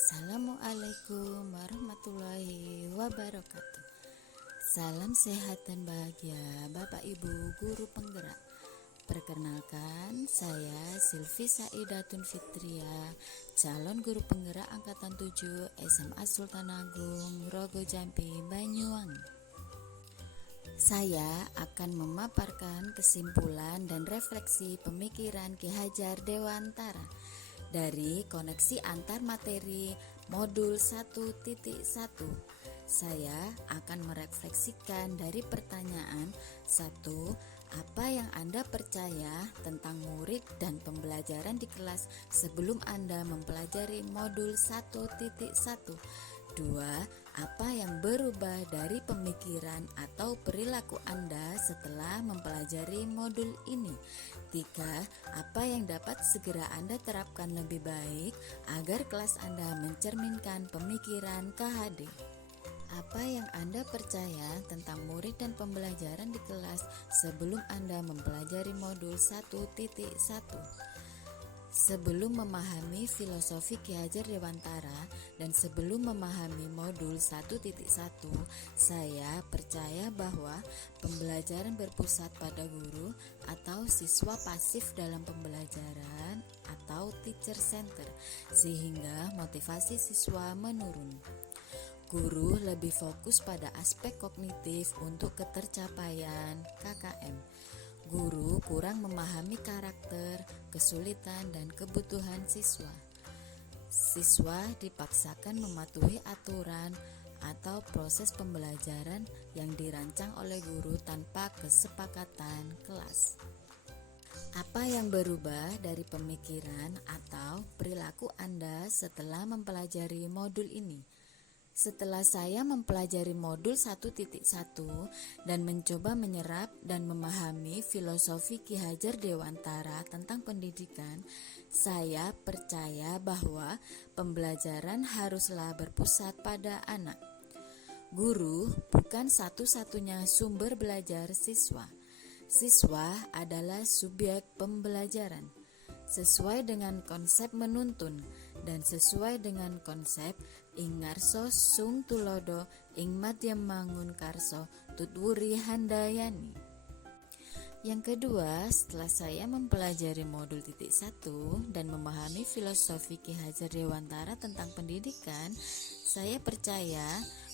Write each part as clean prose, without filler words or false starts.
Assalamualaikum warahmatullahi wabarakatuh. Salam sehat dan bahagia Bapak Ibu Guru Penggerak. Perkenalkan, saya Silvi Saidatun Fitria, calon guru penggerak angkatan 7 SMA Sultan Agung, Rogo Jampi, Banyuwangi. Saya akan memaparkan kesimpulan dan refleksi pemikiran Ki Hajar Dewantara dari koneksi antar materi modul 1.1. Saya akan merefleksikan dari pertanyaan 1. Apa yang Anda percaya tentang murid dan pembelajaran di kelas sebelum Anda mempelajari modul 1.1? 2. Apa yang berubah dari pemikiran atau perilaku Anda setelah mempelajari modul ini? 3. Apa yang dapat segera Anda terapkan lebih baik agar kelas Anda mencerminkan pemikiran KHD? Apa yang Anda percaya tentang murid dan pembelajaran di kelas sebelum Anda mempelajari modul 1.1? Sebelum memahami filosofi Ki Hajar Dewantara dan sebelum memahami modul 1.1, saya percaya bahwa pembelajaran berpusat pada guru atau siswa pasif dalam pembelajaran atau teacher center, sehingga motivasi siswa menurun. Guru lebih fokus pada aspek kognitif untuk ketercapaian KKM. Guru kurang memahami karakter, kesulitan, dan kebutuhan siswa. Siswa dipaksakan mematuhi aturan atau proses pembelajaran yang dirancang oleh guru tanpa kesepakatan kelas. Apa yang berubah dari pemikiran atau perilaku Anda setelah mempelajari modul ini? Setelah saya mempelajari modul 1.1 dan mencoba menyerap dan memahami filosofi Ki Hajar Dewantara tentang pendidikan, saya percaya bahwa pembelajaran haruslah berpusat pada anak. Guru bukan satu-satunya sumber belajar siswa. Siswa adalah subjek pembelajaran. Sesuai dengan konsep menuntun dan sesuai dengan konsep ing ngarso sung tulodo ing madyam mangun karso tutwuri handayani. Yang kedua, setelah saya mempelajari modul 1 dan memahami filosofi Ki Hajar Dewantara tentang pendidikan, saya percaya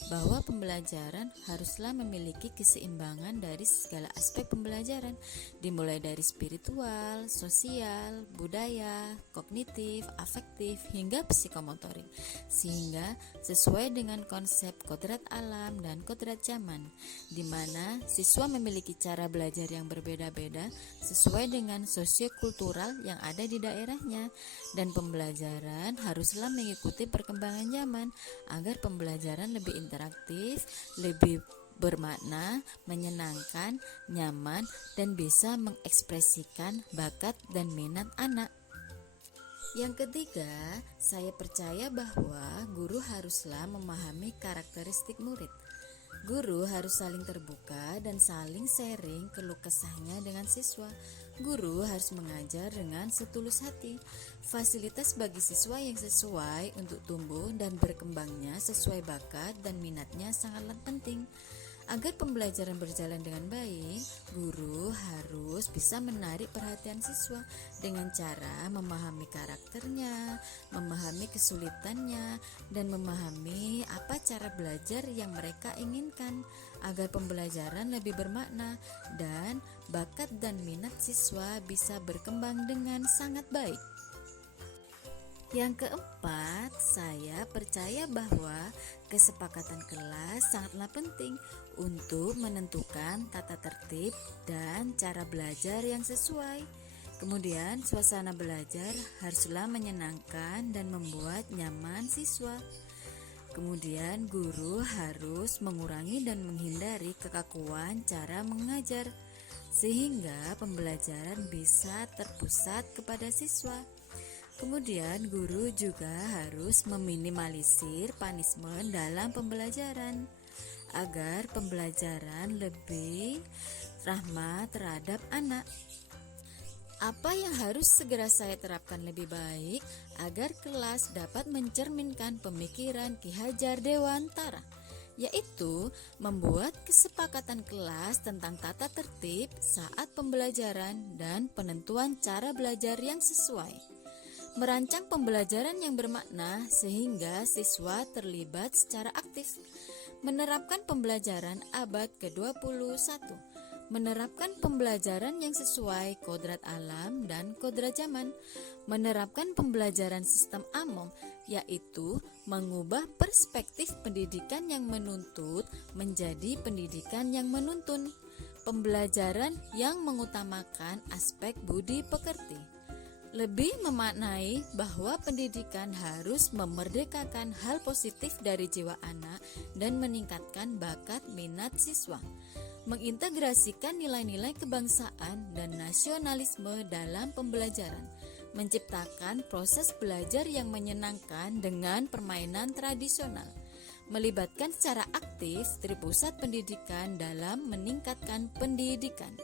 bahwa pembelajaran haruslah memiliki keseimbangan dari segala aspek pembelajaran, dimulai dari spiritual, sosial, budaya, kognitif, afektif, hingga psikomotorik, sehingga sesuai dengan konsep kodrat alam dan kodrat zaman, di mana siswa memiliki cara belajar yang berbeda-beda sesuai dengan sosiokultural yang ada di daerahnya, dan pembelajaran haruslah mengikuti perkembangan zaman agar pembelajaran lebih interaktif, lebih bermakna, menyenangkan, nyaman, dan bisa mengekspresikan bakat dan minat anak. Yang ketiga, saya percaya bahwa guru haruslah memahami karakteristik murid. Guru harus saling terbuka dan saling sharing keluh kesahnya dengan siswa. Guru harus mengajar dengan setulus hati. Fasilitas bagi siswa yang sesuai untuk tumbuh dan berkembangnya sesuai bakat dan minatnya sangatlah penting. Agar pembelajaran berjalan dengan baik, guru harus bisa menarik perhatian siswa dengan cara memahami karakternya, memahami kesulitannya, dan memahami apa cara belajar yang mereka inginkan agar pembelajaran lebih bermakna dan bakat dan minat siswa bisa berkembang dengan sangat baik. Yang keempat, saya percaya bahwa kesepakatan kelas sangatlah penting untuk menentukan tata tertib dan cara belajar yang sesuai. Kemudian, suasana belajar haruslah menyenangkan dan membuat nyaman siswa. Kemudian, guru harus mengurangi dan menghindari kekakuan cara mengajar, sehingga pembelajaran bisa terpusat kepada siswa. Kemudian guru juga harus meminimalisir punishment dalam pembelajaran agar pembelajaran lebih ramah terhadap anak. Apa yang harus segera saya terapkan lebih baik agar kelas dapat mencerminkan pemikiran Ki Hajar Dewantara, yaitu membuat kesepakatan kelas tentang tata tertib saat pembelajaran dan penentuan cara belajar yang sesuai. Merancang pembelajaran yang bermakna sehingga siswa terlibat secara aktif. Menerapkan pembelajaran abad ke-21. Menerapkan pembelajaran yang sesuai kodrat alam dan kodrat zaman. Menerapkan pembelajaran sistem AMOM, yaitu mengubah perspektif pendidikan yang menuntut menjadi pendidikan yang menuntun. Pembelajaran yang mengutamakan aspek budi pekerti. Lebih memaknai bahwa pendidikan harus memerdekakan hal positif dari jiwa anak dan meningkatkan bakat minat siswa. Mengintegrasikan nilai-nilai kebangsaan dan nasionalisme dalam pembelajaran, menciptakan proses belajar yang menyenangkan dengan permainan tradisional, melibatkan secara aktif Tripusat Pendidikan dalam meningkatkan pendidikan.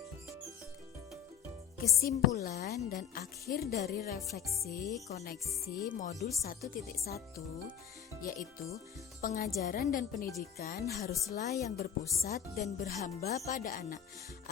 Kesimpulan dan akhir dari refleksi koneksi modul 1.1 yaitu pengajaran dan pendidikan haruslah yang berpusat dan berhamba pada anak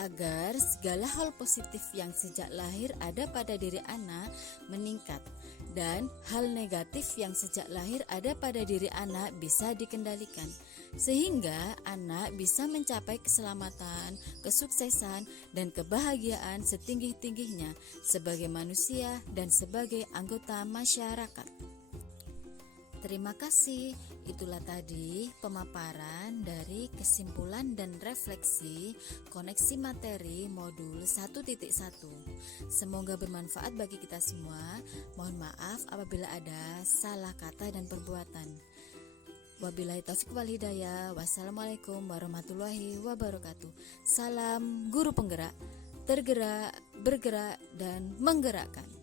agar segala hal positif yang sejak lahir ada pada diri anak meningkat dan hal negatif yang sejak lahir ada pada diri anak bisa dikendalikan sehingga anak bisa mencapai keselamatan, kesuksesan, dan kebahagiaan setinggi-tingginya sebagai manusia dan sebagai anggota masyarakat. Terima kasih. Itulah tadi pemaparan dari kesimpulan dan refleksi koneksi materi modul 1.1. Semoga bermanfaat bagi kita semua. Mohon maaf apabila ada salah kata dan perbuatan. Wabillahi taufiq wal hidayah. Wassalamualaikum warahmatullahi wabarakatuh. Salam guru penggerak, tergerak, bergerak, dan menggerakkan.